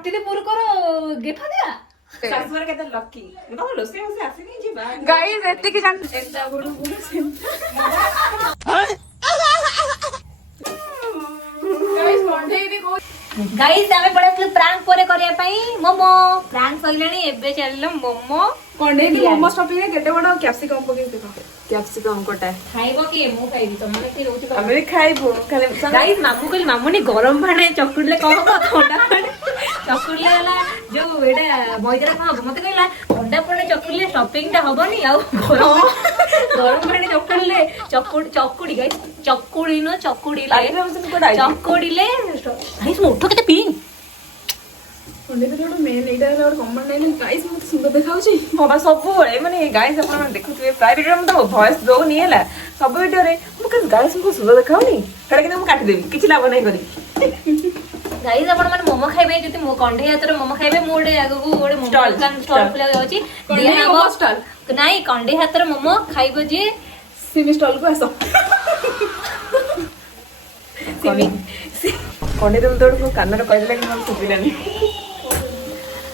ପାଟିରେ ମୋର କର ଗେଫା ଦିଆ ଶାଶୁଘର କେତେ ଲକି ତମ ରୋଷେଇ ବସେ ଆସିନି ଯିବା ଗାଇସ୍ ଏତିକି ଜାଣି ଏନ୍ତା ବୁଡୁ ବୁଡୁ ଗାଇସ୍ ଆମେ ପଳେଇଥିଲୁ ପ୍ରାଙ୍କ ପରେ କରିବା ପାଇଁ ମୋମୋ ପ୍ରାଙ୍କ ସରିଲାଣି ଏବେ ଚାଲିଲା ମୋମୋ କଣ୍ଡେଇ ମୋମୋ ଷ୍ଟଫିଂ ରେ କେତେ ବଡ କ୍ୟାପ୍ସିକମ ପକେଇ ଦେଖ କ୍ୟାପ୍ସିକମ କୋଟା ଖାଇବ କିଏ ମୁଁ ଖାଇବି ତମେ କିଏ ରହୁଛି ଆମେ ବି ଖାଇବୁ ଖାଲି ଗାଇସ୍ ମାମୁ କହିଲି ମାମୁନି ଗରମ ପାଣି ଚକୁଡିଲେ କଣ ହବ ଥଣ୍ଡା ପାଣି ଚକୁଡିଲେ ହେଲା ଯୋଉ ଏଇଟା ମଇଦାରେ କଣ ହବ ମତେ କହିଲା ଥଣ୍ଡା ପାଣି ଚକୁଡିଲେ ଷ୍ଟଫିଂ ଟା ହବନି ଆଉ ଗରମ ପାଣି ଚକୁଡିଲେ ଚକୁଡି ଗାଇସ୍ ଚକୁଡିଲେ ଚକୁଡିଲେ ଗାଇସ୍ ମୋ ଓଠ କେତେ ପିଙ୍କ୍ ସବୁବେଳେ ମାନେ ଗାଇସ୍ ଆପଣ ଦେଖୁଥିବେ ପ୍ରାୟ ଭିଡିଓ ମୁଁ ତ ଭଏସ ଦଉନି ହେଲା ସବୁ ଭିଡିଓରେ ମୁଁ ଗାଇସ୍ ମୁଁ ସୁନ୍ଦର ଦେଖାଉନି ସେଟା କିନ୍ତୁ ମୁଁ କାଟିଦେବି କିଛି ଲାଭ ନାହିଁ କରି ଗାଇସ୍ ଆପଣ ମାନେ ମୋମୋ ଖାଇବେ ଯଦି ମୋ କଣ୍ଢେଇ ହାତର ମୋମୋ ଖାଇବେ ମୁଁ ଗୋଟେ ଆଗକୁ ଗୋଟେ ଷ୍ଟଲ୍ ଖୋଲିବାକୁ ଯାଉଛି ନାଇଁ କଣ୍ଢେଇ ହାତର ମୋମୋ ଖାଇବ ଯିଏ ସିମି ଷ୍ଟଲ୍ କୁ ଆସ କଣ୍ଡେଇ ଦେବୁ କାନରେ କହିଦେଲା କି ମୋର ଶୁଭିଲାନି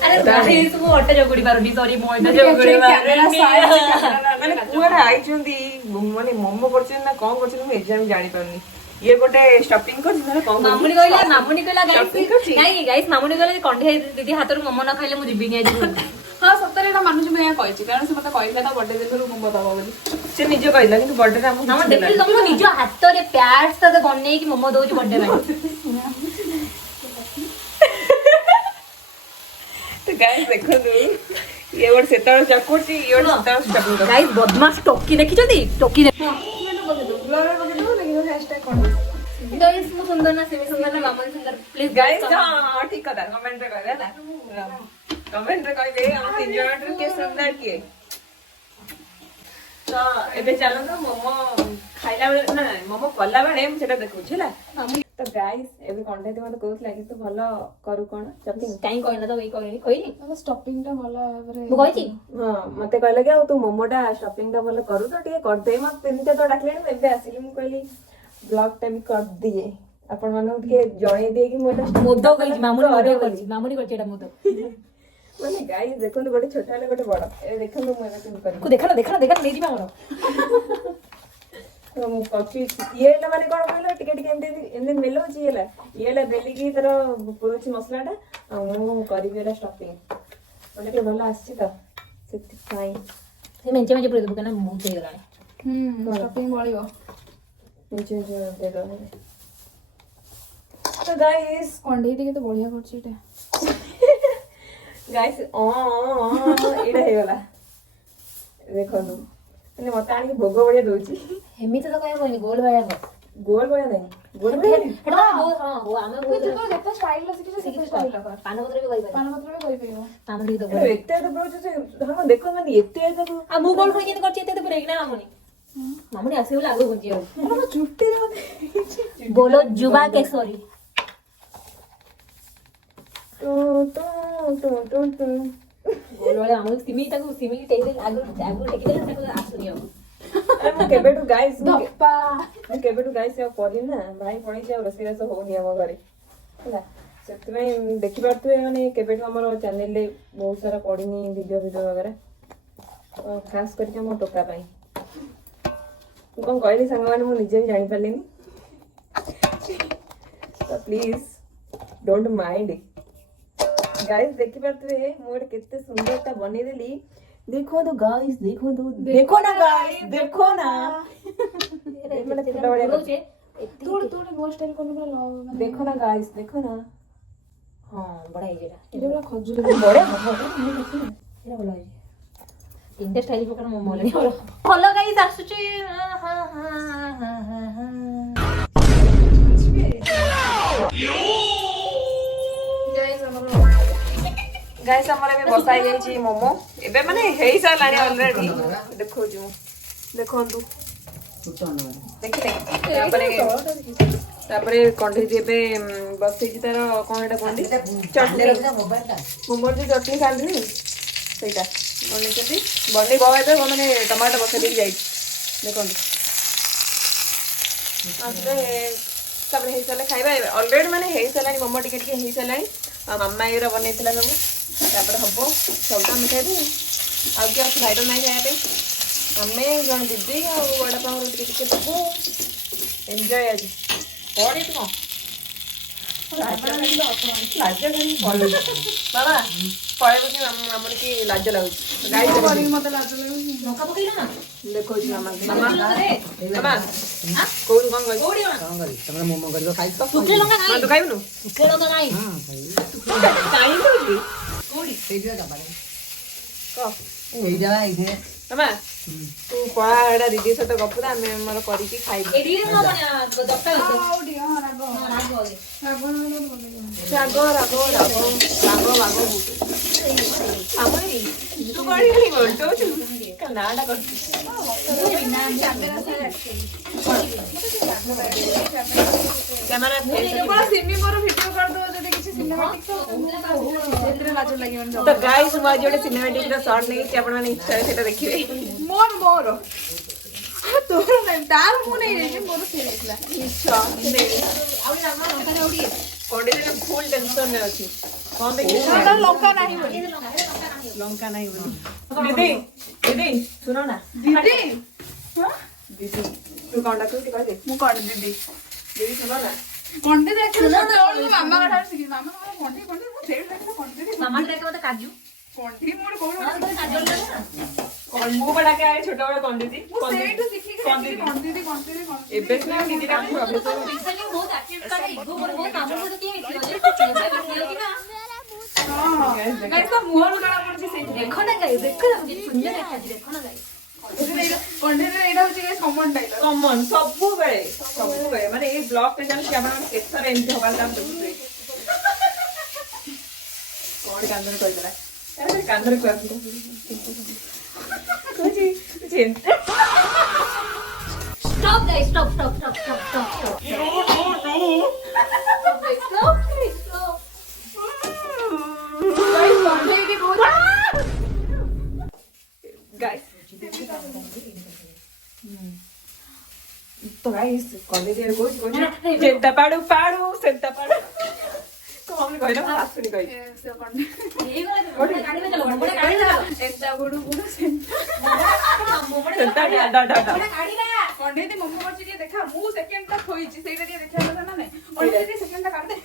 ଆରେ ଗାଇସ୍ ମୁଁ ଅଟା ଚକୁଡି ପାରୁନି ସରି ମଇଦା ଚକୁଡି ପାରୁନି ମାନେ କୁଆଡେ ଆଇଛନ୍ତି ମାନେ ମୋମୋ କରୁଛନ୍ତି ନା କଣ କରୁଛନ୍ତି ମୁଁ ଏକ୍ଜାମ ଜାଣିପାରୁନି ଇଏ ଗୋଟେ ଷ୍ଟଫିଂ କରୁଛି ମାମୁନି କହିଲା ନାଇଁ ଗାଇସ୍ ମାମୁନି କହିଲା କଣ୍ଢେଇ ଦିଦି ହାତରୁ ମୋମୋ ନ ଖାଇଲେ ମୁଁ ଯିବିନି ଆଜି ହଁ ସତରେ ଏଇଟା ମାନୁଛି ମୁଁ ଏହା କହିଛି କାରଣ ସେ ମତେ କହିଲା ତା ବର୍ଥଡେ ଦିନରୁ ମୋମୋ ଦବ ବୋଲି ସେ ନିଜେ କହିଲା କିନ୍ତୁ ବର୍ଥଡେ ଆମକୁ ଦେଖିଲି ତମ ନିଜ ହାତରେ ପ୍ୟାଡ୍ ସହିତ ବନେଇକି ମୋମୋ ଦଉଛି ବର୍ଥଡେ ପାଇଁ ଗାଇସ୍ ଦେଖନ୍ତୁ ଇଏ ଗୋଟେ ସେତେବେଳେ ଚକୁଡୁଛି ଇଏ ଗୋଟେ ସେତେବେଳେ ଷ୍ଟଫିଂ କରୁଛି ଗାଇସ୍ ବଦମାସ ଟୋକି ଦେଖିଛନ୍ତି ଟୋକି ଗାଇସ୍ ମୁଁ ସୁନ୍ଦର ନା ସେମି ସୁନ୍ଦର ନା ମାମୁନି ସୁନ୍ଦର ପ୍ଲିଜ ଗାଇସ୍ ହଁ ଠିକ କଥା କମେଣ୍ଟ ରେ କହିବେ ହେଲା କମେଣ୍ଟ ରେ କହିବେ ଆମ ତିନି ଜଣଠୁ କିଏ ସୁନ୍ଦର କିଏ ତ ଏବେ ଚାଲନ୍ତୁ ମୋମୋ ଖାଇଲା ବେଳେ ନା ମୋମୋ କଲା ବେଳେ ମୁଁ ସେଟା ଦେଖୁଛି ହେଲା ତ ଗାଇସ୍ ଏବେ କଣ୍ଢେଇ ମତେ କହୁଥିଲା କି ତୁ ଭଲ କରୁ କଣ ଷ୍ଟଫିଂ କାଇଁ କହିଲା ତ ଏଇ କହିନି ଷ୍ଟଫିଂ ଟା ଭଲ ଭାବରେ ମୁଁ କହିଛି ହଁ ମତେ କହିଲା କି ଆଉ ତୁ ମୋମୋ ଟା ଷ୍ଟଫିଂ ଟା ଭଲ କରୁ ତ ଟିକେ କରିଦେ ମତେ ତିନିଟା ତ ଡାକିଲେଣି ମୁଁ ଏବେ ଆସିଲି ମୁଁ କହିଲି ବ୍ଲଗ ଟା ବି କରିଦିଏ ଆପଣ ମାନଙ୍କୁ ଟିକେ ଜଣେଇ ଦେଇକି ମୁଁ ଏଟା ମୋଦ କହିଛି ମାମୁନି କରିଛି ଏଟା ମୋଦ ମାନେ ଗାଇସ୍ ଦେଖନ୍ତୁ ଗୋଟେ ଛୋଟ ହେଲେ ଗୋଟେ ବଡ ଏବେ ଦେଖନ୍ତୁ ମୁଁ ଏବେ କେମିତି କରିବି ଦେଖା ନେଇଯିବା ଆମର ମୁଁ କଫି ଇଏ ହେଲା ମାନେ କଣ କହିଲ ଟିକେ ଟିକେ ଏମିତି ମେଲଉଛି ହେଲା ଇଏ ହେଲା ବେଲିକି ତାର ପୁରୁଛି ମସଲା ଟା ଆଉ ମୁଁ କରିବି ଏଟା ଷ୍ଟଫିଂ ଗୋଟେ ଟିକେ ଭଲ ଆସିଛି ତ ସେଥିପାଇଁ ସେ ମେଞ୍ଚେ ପୁରେଇ ଦେବୁ କାହିଁକିନା ବହୁତ ହେଇଗଲାଣି ଷ୍ଟଫିଂ ବଳିବ ତ ଗାଇସ୍ କଣ୍ଢେଇ ଟିକେ ତ ବଢିଆ କରୁଛି ଏଟା ଗାଇସ୍ ଏଇଟା ହେଇଗଲା ଦେଖନ୍ତୁ ମାନେ ମତେ ଆଣିକି ଭୋଗ ଭଳିଆ ଦଉଛି ଏମିତି ତ କହିବା କହିନି ଗୋଲ ଭଳିଆ ଗୋଲ ଭଳିଆ ନାହିଁ ଗୋଲ ଭଳିଆ ଆମେ ଯେତେ ଷ୍ଟାଇଲ ଶିଖିଛ ପାନପତ୍ର ବି କରିପାରିବା ପାନପତ୍ର ବି କରିପାରିବ ପାନ ଟିକେ ଦବୁ ଏତେ ହଁ ଦେଖ ମାନେ ଏତେ ଆଉ ମୁଁ ଗୋଲ କେମିତି କରିଛି ଏତେ ପୁରେଇକି ନା ମାମୁନି ଆସିବ ବୋଲି ଆଗକୁ ଗୁଞ୍ଜି ଯାଉଛି ଚୁଟି ବୋଲୋ ଯୁବା କେଶରୀ ଗୋଲ ଭଳିଆ ଆମକୁ ସିମିକି ଟେକି ଆଗରୁ ଟେକିଦେଲେ ତାକୁ ଆସୁନି ଆଉ ମୁଁ କେବେଠୁ ଗାଇସ୍ ଆଉ କରିନି ନା ଭାଇ ପଳେଇଛି ଆଉ ରୋଷେଇବାସ ହଉନି ଆମ ଘରେ ହେଲା ସେଥିପାଇଁ ଦେଖିପାରୁଥିବେ ମାନେ କେବେଠୁ ଆମର ଚ୍ୟାନେଲରେ ବହୁତ ସାରା ପଡିନି ଭିଡିଓ ବଗେରା ଖାସ କରିକି ଆମ ଟୋକା ପାଇଁ ମୁଁ କଣ କହିଲି ସାଙ୍ଗମାନେ ମୁଁ ନିଜେ ବି ଜାଣିପାରିଲିନି ତ ପ୍ଲିଜ ଡୋଣ୍ଟ ମାଇଣ୍ଡ ଗାଇସ୍ ଦେଖିପାରୁଥିବେ ମୁଁ ଗୋଟେ କେତେ ସୁନ୍ଦରଟା ବନେଇଦେଲି ଦେଖନ୍ତୁ ଗାଇସ୍ ଦେଖो ନା ଗାଇସ୍ ଦେଖो ନା ମାନେ ଫୁଲ ଭଳିଆ ରହୁଛେ ତୁ ନୂଆ ଷ୍ଟାଇଲ କଲୁ ନା ଦେଖो ନା ଗାଇସ୍ ଦେଖ ନା ହଁ ବଢିଆ ହେଇଛି ଏଟା ପୁରା ଖଜୁରୀ ବଢିଆ ଭଲ ହେଇଛି ତିନିଟା ଷ୍ଟାଇଲ ପ୍ରକାର ମୋମୋ ହେଲାଣି ଭଲ ଗାଇସ୍ ଆସୁଛି ଗାଇସ୍ ଆମର ଏବେ ବସା ହେଇଯାଇଛି ମୋମୋ ଏବେ ମାନେ ହେଇସାରିଲାଣି ଅଲରେଡି ଦେଖଉଛି ମୁଁ ଦେଖନ୍ତୁ ଦେଖିଲେ ତାପରେ କଣ୍ଢେଇ ଏବେ ବସେଇଛି ତାର କଣ ଏଟା କୁହନ୍ତି ଚଟଣି ମୋମୋର ଯୋଉ ଚଟଣି ଖାଆନ୍ତିନି ସେଇଟା ବନେଇଛନ୍ତି ବନେଇବ ଏବେ ମାନେ ଟମାଟୋ ବସେଇ ଦେଇକି ଯାଇଛି ଦେଖନ୍ତୁ ତାପରେ ହେଇସାରିଲେ ଖାଇବା ଅଲରେଡି ମାନେ ହେଇସାରିଲାଣି ମୋମୋ ଟିକେ ଟିକେ ହେଇସାରିଲାଣି ଆଉ ମାମା ଏଗୁରା ବନେଇଥିଲା ସବୁ ତାପରେ ହବ ସବୁ ଆମେ ଖାଇବୁ ଆଉ କିଏ ଅଛି ଭାଇର ନାହିଁ ଖାଇବା ପାଇଁ ଆମେ ଜଣେ ଦିଦି ଆଉ ବଡ଼ବାପାଙ୍କର ଟିକେ ଟିକେ ଦେବୁ ଏନ୍ଜୟ ଆଜି କଣ ତୁ କଣ ଲାଜ କରି ବାବା ପଳେଇବ କି ଆମର କି ଲାଜ ଲାଗୁଛି ମତେ ଲାଜ ଲାଗୁଛି। ଲଙ୍କା ପକେଇଲା ନା ଦେଖଉଛି ମାମା ମାମା ମାମା କୋଉଠୁ କଣ କହିବୁ ତମର ମୋମୋ କରିବ ଖାଇଛ ଶୁଖିଲା ଲଙ୍କା ତୁ ନାହିଁ ଖାଇବୁନୁ ଶୁଖିଲା ଲଙ୍କା ନାହିଁ କାହିଁ ଦଉଛୁ ସେଇଟା ଦବାରେ କହ ଏଇଟା ଏଇଠି ମାମା ତୁ ପଳା ଏଇଟା ଦିଦି ସହିତ ଗପୁରା ଆମେ ଆମର କରିକି ଖାଇବୁ ଏଇ ଦିନ ନ ବନିଆ ଦଶଟା ଅଛି ଆଉ ଟିକେ ହଁ ରାଗ ରାଗ ରାଗ ନହେଲେ ଭଲ ଲାଗିବନି। ରାଗ ରାଗ ରାଗ ରାଗ ରାଗ ଆମର ତୁ କଣ ଖାଲି ଘଣ୍ଟଉଛୁ ନାଟା କରୁଛୁ କ୍ୟାମେରା ସିମି ମୋର ଭିଡିଓ କରିଦବ ଯଦି କିଛି ସିନେମାଟିକ୍ ସେଥିରେ ଲାଜ ଲାଗିବନି। ତ ଗାଇସ୍ ମୁଁ ଆଜି ଗୋଟେ ସିନେମାଟିକ୍ ର ସର୍ଟ ନେଇଛି ଆପଣମାନେ ଇଚ୍ଛାରେ ସେଇଟା ଦେଖିବେ ମୋର ତୋର ନାହିଁ ତାର ମୁଁ ନେଇଯାଇଛି ମୋର ସେ ଯାଇଥିଲା। ପଣ୍ଡିତ ଫୁଲ ଟେନସନ ରେ ଅଛି କଣ ପାଇଁ ଲଙ୍କା ନାହିଁ ବୋଲି ଲଙ୍କା ନାହିଁ ବୋଲି ଦିଦି ଦିଦି ଶୁଣ ନା ଦିଦି ଦିଦି ତୁ କଣ ଡାକୁଛୁ କହିଦେ ମୁଁ କଣ ଦିଦି ଦିଦି ଶୁଣ ନା କଣ୍ଟି ଦେଖିଲି ମାମା ଠାରୁ ଶିଖିଛି ମାମା କଣ୍ଟି ମୁଁ ସେଇଠି ଦେଖିଲି କଣ୍ଟି ମାମା ଡାକେ ମତେ କାଜୁ କଣ୍ଟି ମୁଁ କୋଉଠି କାଜଲ ଡାକେ ନା ମୁଁ ବା ଡାକେ ଆগে ଛୋଟବେଳେ କଣ ଦିଦି ମୁଁ ସେଇଠୁ ଶିଖିକି କଣ୍ଟି ଏବେ ସିନା ଦିଦି ଡାକୁଛୁ ଅଭ୍ୟାସ ରିସେଣ୍ଟଲି ବହୁତ ଆକ୍ଟିଭ କାଟେ ଇଗୋ ବହୁତ କାମ ସହିତ କିଏ ହେଇଥିବ ଯେ ନା ଗାଇସ୍ ତ ମୁହଁରୁ ଜଣା ପଡୁଛି ସେଇଠି ଦେଖ ନା ଗାଇ ଦେଖ ନା ସୁନ୍ଦର ଦେଖାଛି ଦେଖ ନା ଗାଇ କଣ୍ଟିରେ ଏଇଟା ହଉଛି କମନ ଟାଇପ୍ କମନ ସବୁବେଳେ ମାନେ ଏଇ ବ୍ଲଗ ରେ ଜାଣିଛି ଆପଣ କେତେଥର ଏମିତି ହବାର ଦାମ ଦେଖୁଥିବେ କଣ କାନ୍ଦରେ କହିଦେଲା କାନ୍ଦରେ କହୁଛି Stop guys, stop. Guys. तो गाइस कॉलेज रे कोच जेंता पाडू सेंता पाडू कौन कहला आसुनी कहि ସେ କଣ୍ଟି ଗୋଟେ ଗାଡି में चलो ଗୋଟେ ଗାଡି चलो ଏନ୍ତା ଗୁଡୁ ଗୁଡୁ ସେନ୍ତା सेंता डा ଗୋଟେ ଗାଡି ला କଣ୍ଟି ଯଦି ମୋମୋ କରୁଛି ଟିକେ ଦେଖା ମୁଁ ସେକେଣ୍ଡ ଟା ଥୋଇଛି ସେଇଟା ଟିକେ ଦେଖିବା କଥା ନା ନାଇଁ କଣ୍ଟି ଯଦି ସେକେଣ୍ଡ ଟା କାଢି ଦେ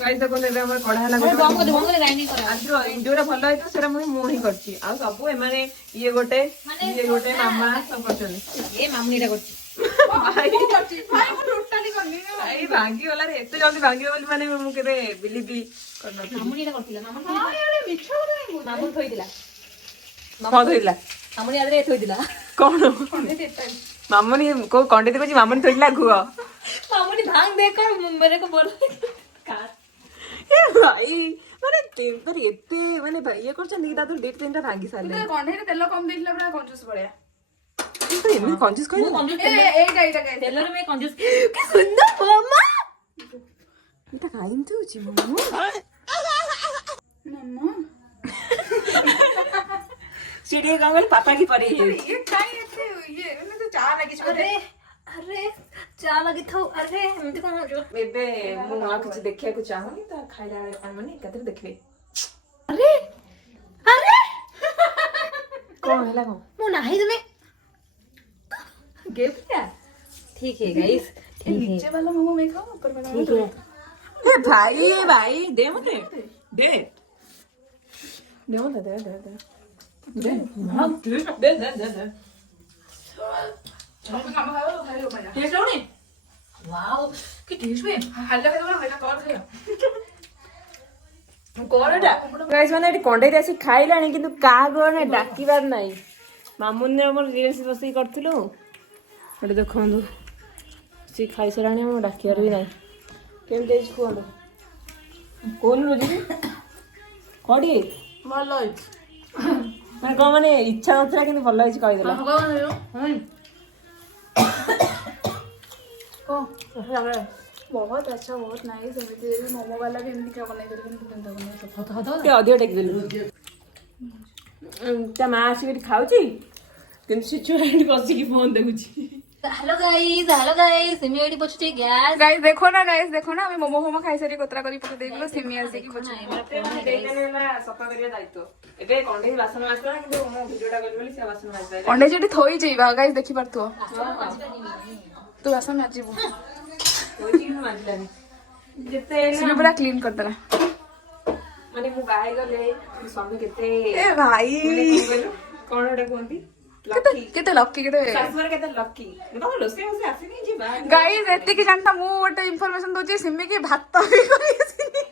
गाइस देखो नेबे हमर कढा हला बम को ग्राइंडिंग करा आज जोरा भलो है तो सेरा मु ही करछि आ सब ए माने ये गोटे मामा सब करछनी ए मामनीटा करछि भाई ମୁଁ ଟୋଟାଲି କରିନି भाई भांगी वाला रे एते जल्दी भांगी बोली माने मु केबे बिलीव करन मामनीटा करथिला मामा ଆରେ ମିଛ କଥା ହିଁ मामू थोइदिला कौन धोइला मामनी आदरे थोइदिला कौन କଣ୍ଟି ଏଟା मामनी को कंडे देखो मामनी थोइला गुआ मामनी भांग देखकर मेरे को बोल ए भाई माने तेरे एते माने ये करछन दी दादू डेट तीनटा भांगी साले କଣ୍ଢେଇରେ ତେଲ କମ ଦେଇଥିଲା ପୁରା କଞ୍ଜୁସ ଭଳିଆ तो एमि कंजूस ମୁଁ कहि कंजूस ଏଇଟା ତେଲରେ ମୁଁ कंजूस के सुंदर मामा इटा काइन तुची मामा ମାମା सीढ़ी गंगल पापा की परी है ଇଏ କାଇଁ ଏତେ ଇଏ ମାନେ ତ ଚା ଲାଗିଛି ବୋଧେ अरे चा लगी था अरे एमती कौन हो एबे मु आ किछ देखिया को चाहनी त खाइला माने कतरे देखबे अरे अरे कोन हला को मु नाही तुम्हें गिफ्ट क्या ठीक है गाइस ठीक है नीचे वाला मोमो मैं खाऊं ऊपर वाला ठीक है ए भाई दे मते दे मते दे हां दे ସବୁ କାମ ଖାଇବ ଖାଇବ ମଜା टेस्ट होने वाओ की टेस्ट में ହାଲକା ଖାଇବ ନା ଏଟା କର ଖାଇବ कोनटा गाइस माने एटी कंडे आसी खाइलानी किंतु काहा गोने डाकिबार नाही मामुन ने हमर रील्स बसी करथिलु एटी देखंदु सी खाइ सराणी हम डाकिबार भी नाही केम तेज खुआंदु कोन रोजी कोडी ଭଲ ହେଇଛି ମାନେ କଣ ମାନେ ଇଚ୍ଛା ନଥିଲା କିନ୍ତୁ ଭଲ ହେଇଛି କହିଦେଲା बहुत अच्छा बहुत नाइस एमती मोमो वाला भी एमती क्या बनाई करके केनता बनाई ଟିକେ ଅଧିକ ଟେକିଦେଲୁ ତା ମା ଆସିକି ଏଠି ଖାଉଛି କିନ୍ତୁ ସିଚୁଏସନ୍ ବସିକି ଫୋନ୍ ଦେଖୁଛି हेलो गाइस सिमी एडी पछुची गैस गाइस देखो ना आमे मोमो फोमो खाई सारी कोतरा करी पके देइबलो सिमी आसी की पछ सफा करिया दायित्व एबे कंढे बासन माजता ना किंतु मो भिडियोटा करबो बोली से बासन माजता अंडे जेटी थोई जइबा गाइस देखि परथु तू बासन माजिबो ओइ कि माजलानी जेते सिमी पूरा क्लीन कर देला माने मु बाहे गले स्वामी केते ए भाई कोन एटा कोंती केते लकी केते शाशुर केते लकी तो लोसे ओसे आसी नहीं जी बा गाइस एते की जानता मु गोटे इंफॉर्मेशन दोची सिमी की भात भी करिसिनी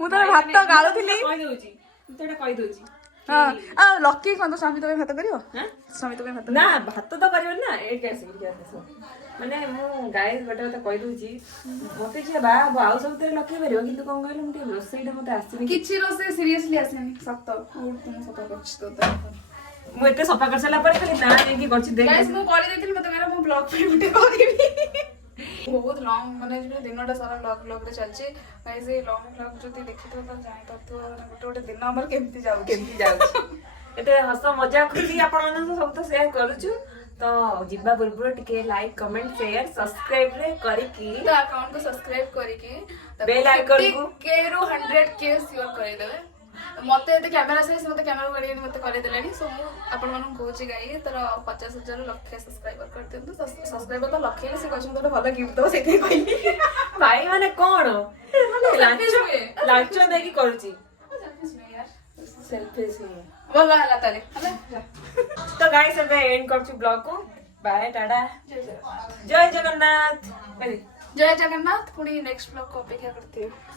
मु तो भात गाळो थिली कहि दोची तो एटा कहि दोची हां आ लकी कोन तो स्वामी तो भात करियो हां स्वामी तो भात ना भात तो करियो ना ए कैसे माने मु गाइस गोटे तो कहि दोची मते जे बा बाउ सब ते लकी करियो किंतु कोन कहले मते लोसेटा मते आसी किछि रोसे सीरियसली आसेनी सत्त तुम सत्त करछ तो मु एते सफा कर सला पर खाली ना नै की करछि देख गाइस मु कॉल देथिल मते मेरा मु ब्लॉग पे उठे करबी बहुत लॉन्ग माने जे दिनटा सारा ब्लॉग रे चलछि गाइस ए लॉन्ग ब्लॉग जति देखितो त जानि परथु गोटे दिन हमर केमति जाउ एते हस मजा खुशी आपण मन सब तो शेयर करूछु तो जिबा बुरबुर टिके लाइक कमेंट शेयर सब्सक्राइब रे करी की तो अकाउंट को सब्सक्राइब करी की बेल आइकन को के रो 100k सियोर करी देबे मते एते कैमरा से मते कैमरा गाड़ी मते करे देलानी सो मु आपण मन कोची गाई तर 50,000 लक्ष्य सब्सक्राइबर कर दियंतु सब्सक्राइबर तो लक्ष्य से कहछन तो भलो गिफ्ट दो सेते कहली भाई माने कोन माने लाच देकी करूची सेल्फी से भलो हला ताले तो गाइस अब एंड करछु ब्लॉग को बाय टाटा जय जगन्नाथ जय जगन्नाथ पुणी नेक्स्ट ब्लॉग को अपेक्षा करते हैं